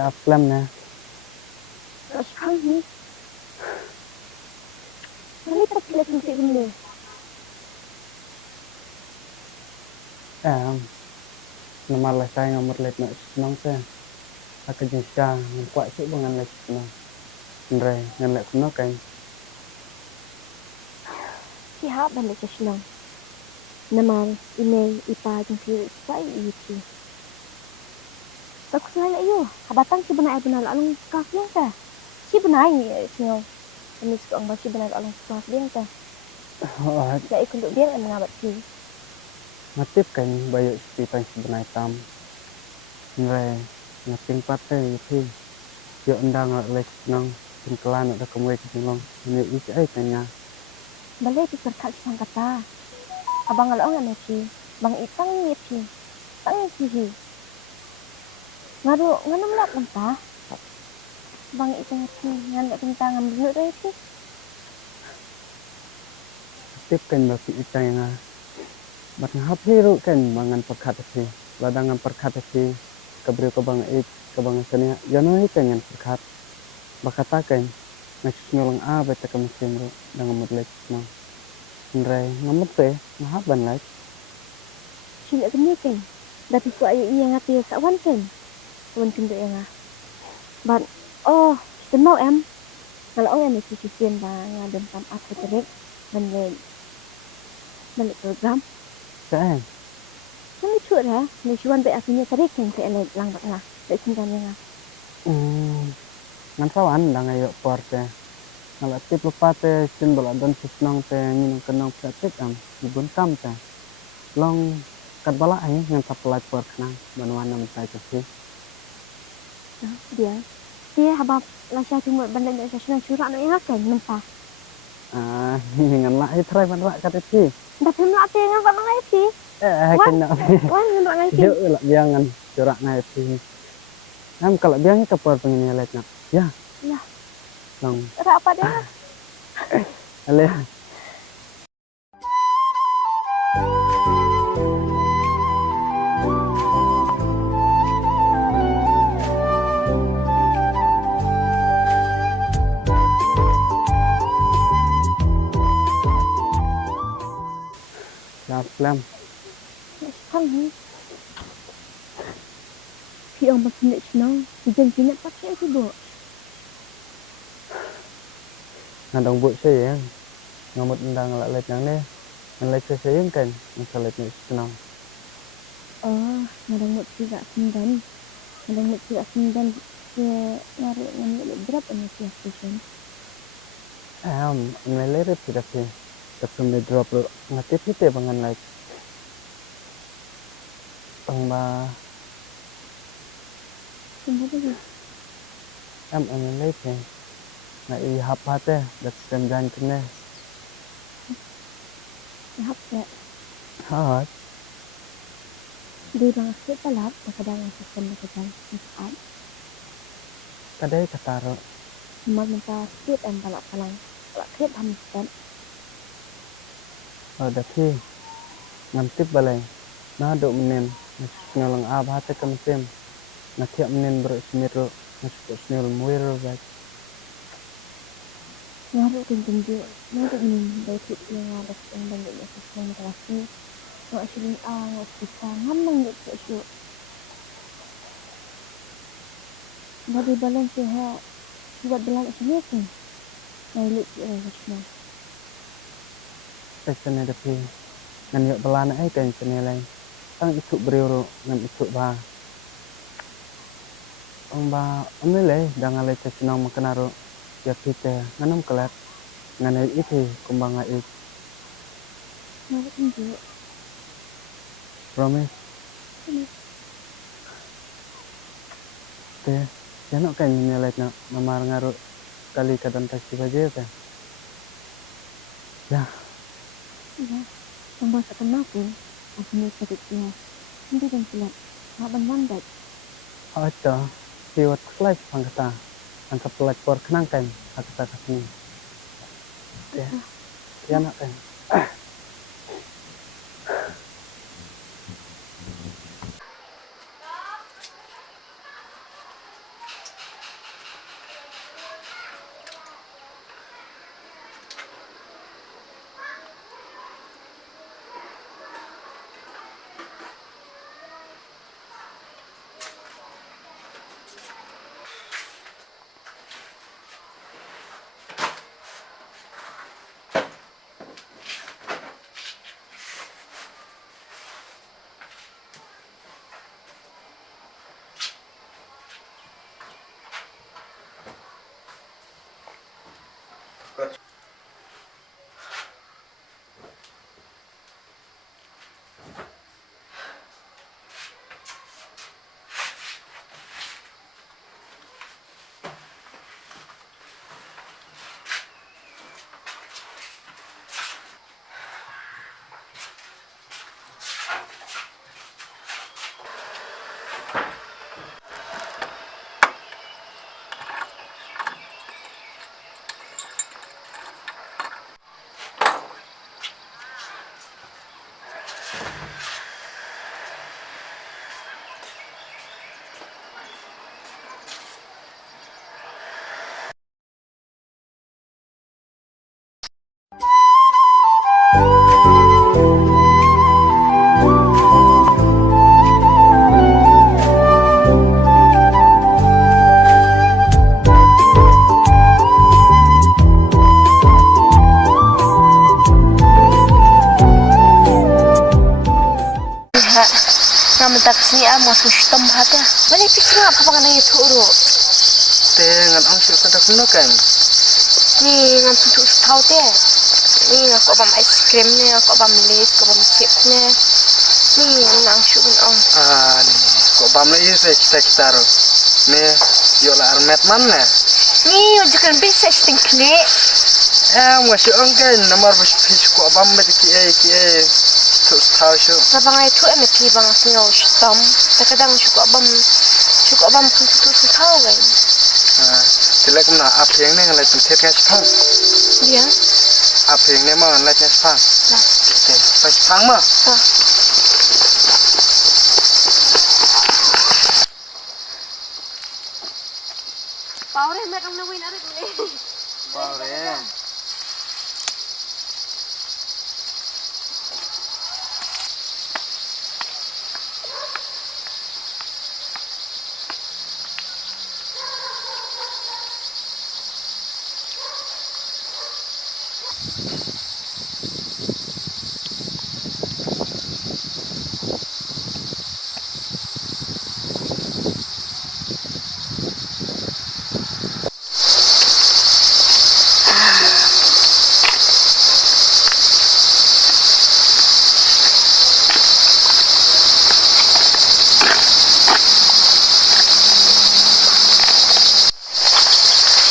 Film na. Sekarang ni, nalipat sila sa benda. Nomor lah saya nomor let nak senang saya. Aku jengka kuat sih dengan let senang. Andre ngan let kuno kan. Sihat balik sa silang. Naman, email, ipa, yung sirit sa iiti. Tapos na ayo, habatan si Banay Abunal along sekolah dia ka. Si Banay, sinyo. Kami suka ang si Banay along sekolah dia ka. Oh, Kaya ikut dia ang mga batsi. ngatip kan bayo sepitan sebenarnya tam. Andre ngating patai itu. Yo endang let senang. Singkelan ada kemui kejelong. Ini isi ay kanya. Balay ti perkat sang kata. Abang alaong ano si. Bang itang niya si. Tang sihi. Ngaro, nga namlat lang ta. Bang itang si. Nga pintangan bunod ay si. Tip kan bagi itang nga. Bat ngahap hiru kan mangan perkat si. Badangan perkat si. Kabrio kabang ik kabang senia. Yano ikan yang perkat. Bakatakan nagsinyulang abay ta kamasimro dengan modlet no. Andre ngamot teh mahaban like. Sila kami kan. Dati ko ayo iya nga tiya sa awan kan. Awan kendo nga. But, oh, tenau em. Kalau orang yang sisipin ba nga dan tam aku terik balik program. Saan? Yang lucu dah, nisuan baik akhirnya terik kan saya lang bak nga. Baik singkanya nga. Ngan sawan dah ngayo por teh. Ngalatip lupa teh sin bola don sisnong teh minum kenong pratik am ibun kam teh. Long kat bala ay ngan sapelai por kenang banwana mentai kasi. Dia. Dia habab lasya cuma bandar yang saya senang surat nak ingat kan nampak. Ngan lah ay try man rak kat ti. Dah pernah nak tengok ngan bak ngai ti. Kena. Wan ngan bak ngai ti. Yo lah biangan surat ngai ti. Am kalau biangnya ke por pengen let nak. Ya. Ya. Long. Rak apa dia? Aleh. Film. Sekarang ni. Si orang bak nak senang, si janji nak pakai sibuk. Ngadong bu saya ngamut endang lak let yang ni. Ngan let saya kan masa let ni senang. Oh, ngadang mut si gak sindan. Ngadang mut si gak sindan. Dia narik ngambil berapa ni si station. Ngeleret tidak sih. Tapi me drop lo ngatip itu bangan like. Ba Tunggu dulu. ngelet ni. Na ihap hate dak sendan kene. Ihap ya. Ha. Di bang asyik talap, kadang sistem macam saat. Kadai kataro. Cuma minta sikit dan balak palang. Balak krip hamstan. Daki ngantip balai. Na do menen. Ngelang ab hate kamsim. Na tiap menen ber smiro. Ngesuk snil muir baik. Ngaruh tunjuk. Ngaruh ini dari tip yang ada yang banyak yang sistem interaksi. Nggak asyik nggak bisa ngamang gitu asyik. Bagi balance sihat. Buat belang sini kan. Nailik ya semua. Section ada pi. Ngan yok belana ai kan senilai. Tang isuk beriuro ngan isuk ba. Ba amile dangan le senang makanaro. Ya pite nganam kelat. Ngan itu kumbang ai. Ngaruh tunjuk. Promise. Teh, jangan kan nilai nak namar ngaruh kali kadang taksi baje teh. Ya. Iya. Tambah kenal pun. Aku ni sedikitnya. Nanti dan silat. Kapan mandat. Acha, siwat slide pangkata. Angkat pelat por kenangkan kata kasih. Teh, jangan kan. Namun tak sini mau sustem hati. Balik pisang apa pengen itu uru? Dengan angsul kada kuno kan. Ni ngan susu tahu teh. Ni aku abam ice cream ni, aku abam lace, aku abam chips ni. Ni nang syukun ong. Ni ko bam le ise kita ro. Ne yo la armet man ne. Ni yo jekan bisa stingkne. Mo syong kan nomor bus ko bam me ki e. Tahu syu. Sabang itu emeki bang singaw sustem. Kadang syuk abam pun susu tahu kan. Sila kumna ap yang ne ngalai pen thet kan sepang. Dia. Ap yang ne ma ngalai kan sepang. Lah. Okey, pas sepang ma. Power mek ang nawin ari duli. Power.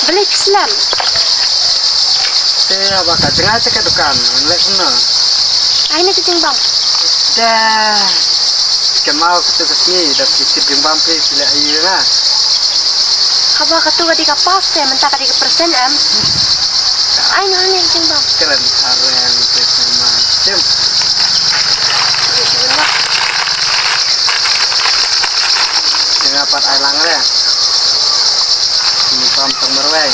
Balik Islam. Te apa ka dengar ke dukan. Ngalai kumna. Ai ni kucing bang. Dah. Kemau kita kesini dah kita bimbang pe sila ayu na. Kaba katu ka di ka pas teh mentak ka di ka persen am. Ai ni kucing bang. Keren karen ke sama. Jem. Jangan pat ai lang ya. Ini pam tang merwai.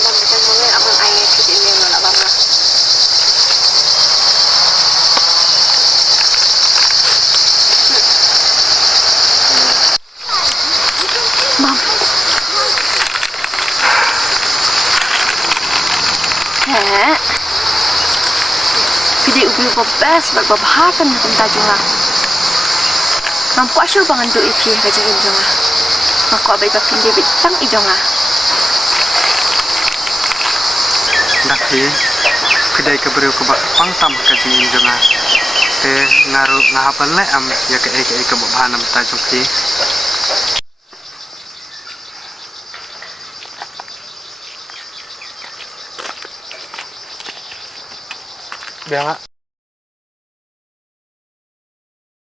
Bang kucing bang abang ai tu di ni nak bang. Bang. Pidi ubi babas bagbabahakan na kung tayo nga. Nampu asyo bang ando iki kajang injo nga. Mako abay ka pindi bitang ijo nga. Daki kedai keberiu ke pang tam kaji injonga te ngaru ngahapan le am ya ke ke bahan am ta jongki biang